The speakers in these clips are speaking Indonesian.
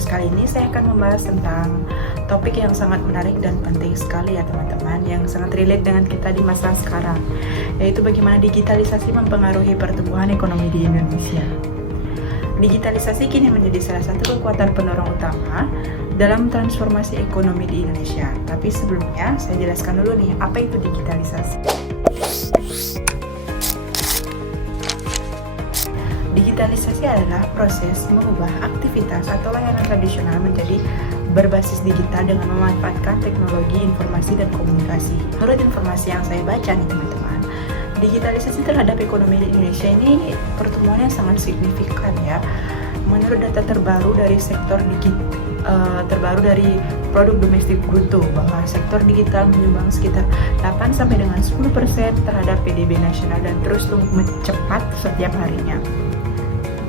podcast kali ini saya akan membahas tentang topik yang sangat menarik dan penting sekali ya teman-teman, yang sangat relate dengan kita di masa sekarang, yaitu bagaimana digitalisasi mempengaruhi pertumbuhan ekonomi di Indonesia. Digitalisasi kini menjadi salah satu kekuatan pendorong utama dalam transformasi ekonomi di Indonesia. Tapi sebelumnya saya jelaskan dulu nih, apa itu digitalisasi. Digitalisasi adalah proses mengubah aktivitas atau layanan tradisional menjadi berbasis digital dengan memanfaatkan teknologi, informasi, dan komunikasi. Menurut informasi yang saya baca nih teman-teman, digitalisasi terhadap ekonomi di Indonesia ini pertumbuhannya sangat signifikan ya. Menurut data terbaru dari dari produk domestik bruto, bahwa sektor digital menyumbang sekitar 8 sampai dengan 10% terhadap PDB nasional dan terus mencepat setiap harinya.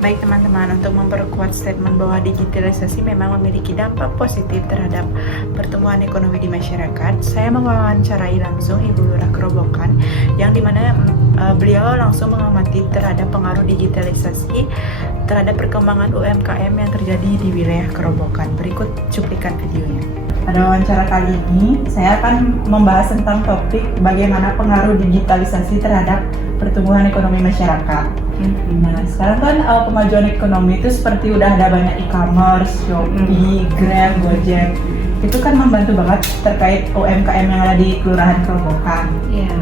Baik teman-teman, untuk memperkuat statement bahwa digitalisasi memang memiliki dampak positif terhadap pertumbuhan ekonomi di masyarakat, saya mewawancarai langsung Ibu Lurah Kerobokan, yang dimana beliau langsung mengamati terhadap pengaruh digitalisasi terhadap perkembangan UMKM yang terjadi di wilayah Kerobokan. Berikut cuplikan videonya. Pada wawancara kali ini, saya akan membahas tentang topik bagaimana pengaruh digitalisasi terhadap pertumbuhan ekonomi masyarakat. Nah, sekarang kan kemajuan ekonomi itu seperti udah ada banyak e-commerce, Shopee, Grab, Gojek. Itu kan membantu banget terkait UMKM yang ada di Kelurahan Kerobokan. Iya.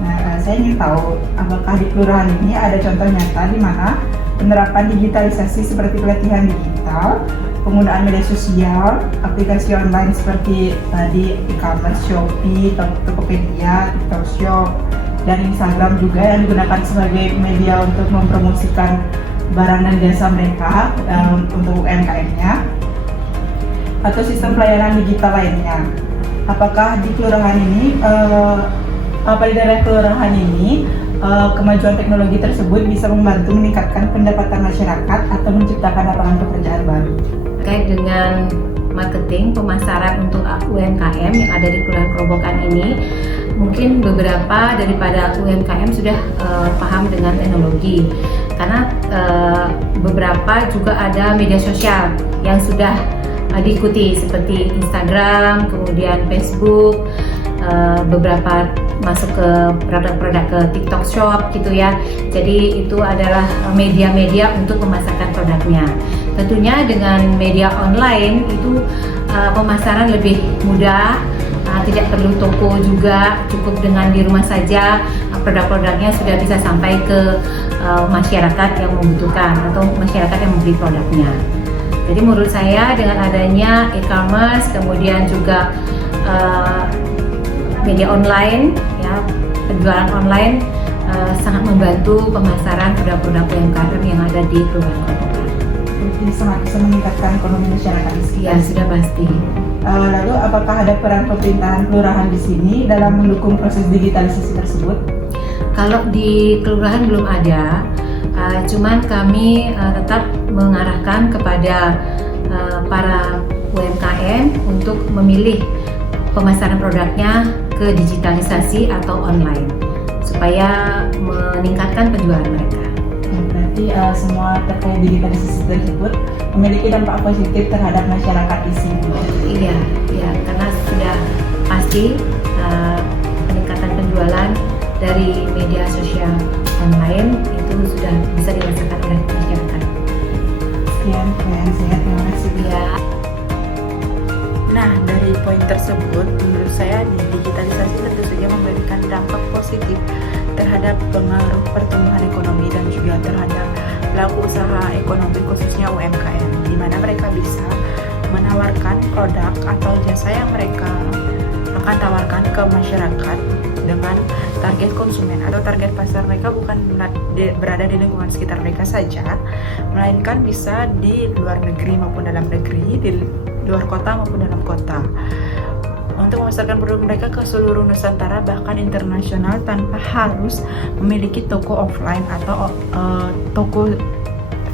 Nah, saya ingin tahu apakah di kelurahan ini ada contoh nyata di mana penerapan digitalisasi seperti pelatihan digital, penggunaan media sosial, aplikasi online seperti tadi e-commerce, Shopee, Tokopedia, TikTok Shop, dan Instagram juga yang digunakan sebagai media untuk mempromosikan barang dan jasa mereka untuk UMKM-nya, atau sistem pelayanan digital lainnya. Apakah di kelurahan ini, di daerah kelurahan ini, kemajuan teknologi tersebut bisa membantu meningkatkan pendapatan masyarakat atau menciptakan lapangan pekerjaan baru? Terkait dengan marketing pemasaran untuk UMKM yang ada di Kelurahan Kerobokan ini, mungkin beberapa daripada UMKM sudah paham dengan teknologi, karena beberapa juga ada media sosial yang sudah diikuti seperti Instagram, kemudian Facebook, beberapa masuk ke produk-produk ke TikTok Shop gitu ya. Jadi itu adalah media-media untuk memasarkan produknya. Tentunya dengan media online itu pemasaran lebih mudah, tidak perlu toko juga, cukup dengan di rumah saja produk-produknya sudah bisa sampai ke masyarakat yang membutuhkan atau masyarakat yang membeli produknya. Jadi menurut saya dengan adanya e-commerce, kemudian juga media online, ya, penjualan online sangat membantu pemasaran produk-produk UMKM yang ada di Kelurahan Kerobokan. Jadi sangat bisa meningkatkan ekonomi masyarakat di sekitar. Ya, sudah pasti. Lalu apakah ada peran pemerintahan kelurahan di sini dalam mendukung proses digitalisasi tersebut? Kalau di kelurahan belum ada, cuman kami tetap mengarahkan kepada para UMKM untuk memilih pemasaran produknya ke digitalisasi atau online supaya meningkatkan penjualan mereka. Berarti semua terkait digitalisasi tersebut memiliki dampak positif terhadap masyarakat di sini. Iya, ya, karena sudah pasti peningkatan penjualan dari media sosial online itu sudah bisa dirasakan oleh masyarakat. Sekian pertanyaan saya, terima kasih. Ya. Nah, dari poin tersebut, menurut saya digitalisasi tentu saja memberikan dampak positif terhadap pengaruh pertumbuhan ekonomi dan juga terhadap pelaku usaha ekonomi khususnya UMKM, di mana mereka bisa menawarkan produk atau jasa yang mereka akan tawarkan ke masyarakat dengan target konsumen atau target pasar mereka bukan berada di lingkungan sekitar mereka saja, melainkan bisa di luar negeri maupun dalam negeri, di luar kota maupun dalam kota, untuk memasarkan produk mereka ke seluruh Nusantara bahkan internasional tanpa harus memiliki toko offline atau toko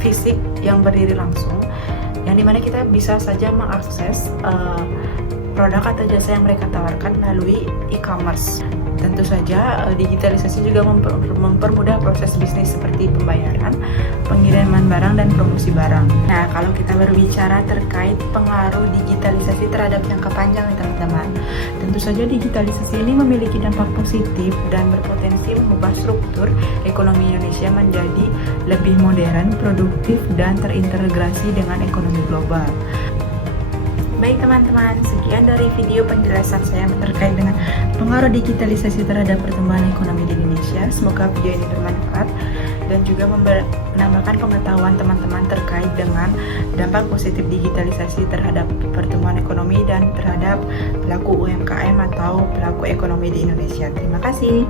fisik yang berdiri langsung, yang dimana kita bisa saja mengakses produk atau jasa yang mereka tawarkan melalui e-commerce. Tentu saja digitalisasi juga mempermudah proses bisnis seperti pembayaran, pengiriman barang, dan promosi barang. Nah, kalau kita berbicara terkait pengaruh digitalisasi terhadap jangka panjang nih teman-teman, tentu saja digitalisasi ini memiliki dampak positif dan berpotensi mengubah struktur ekonomi Indonesia menjadi lebih modern, produktif, dan terintegrasi dengan ekonomi global. Baik teman-teman, sekian dari video penjelasan saya terkait dengan pengaruh digitalisasi terhadap pertumbuhan ekonomi di Indonesia. Semoga video ini bermanfaat dan juga menambahkan pengetahuan teman-teman terkait dengan dampak positif digitalisasi terhadap pertumbuhan ekonomi dan terhadap pelaku UMKM atau pelaku ekonomi di Indonesia. Terima kasih.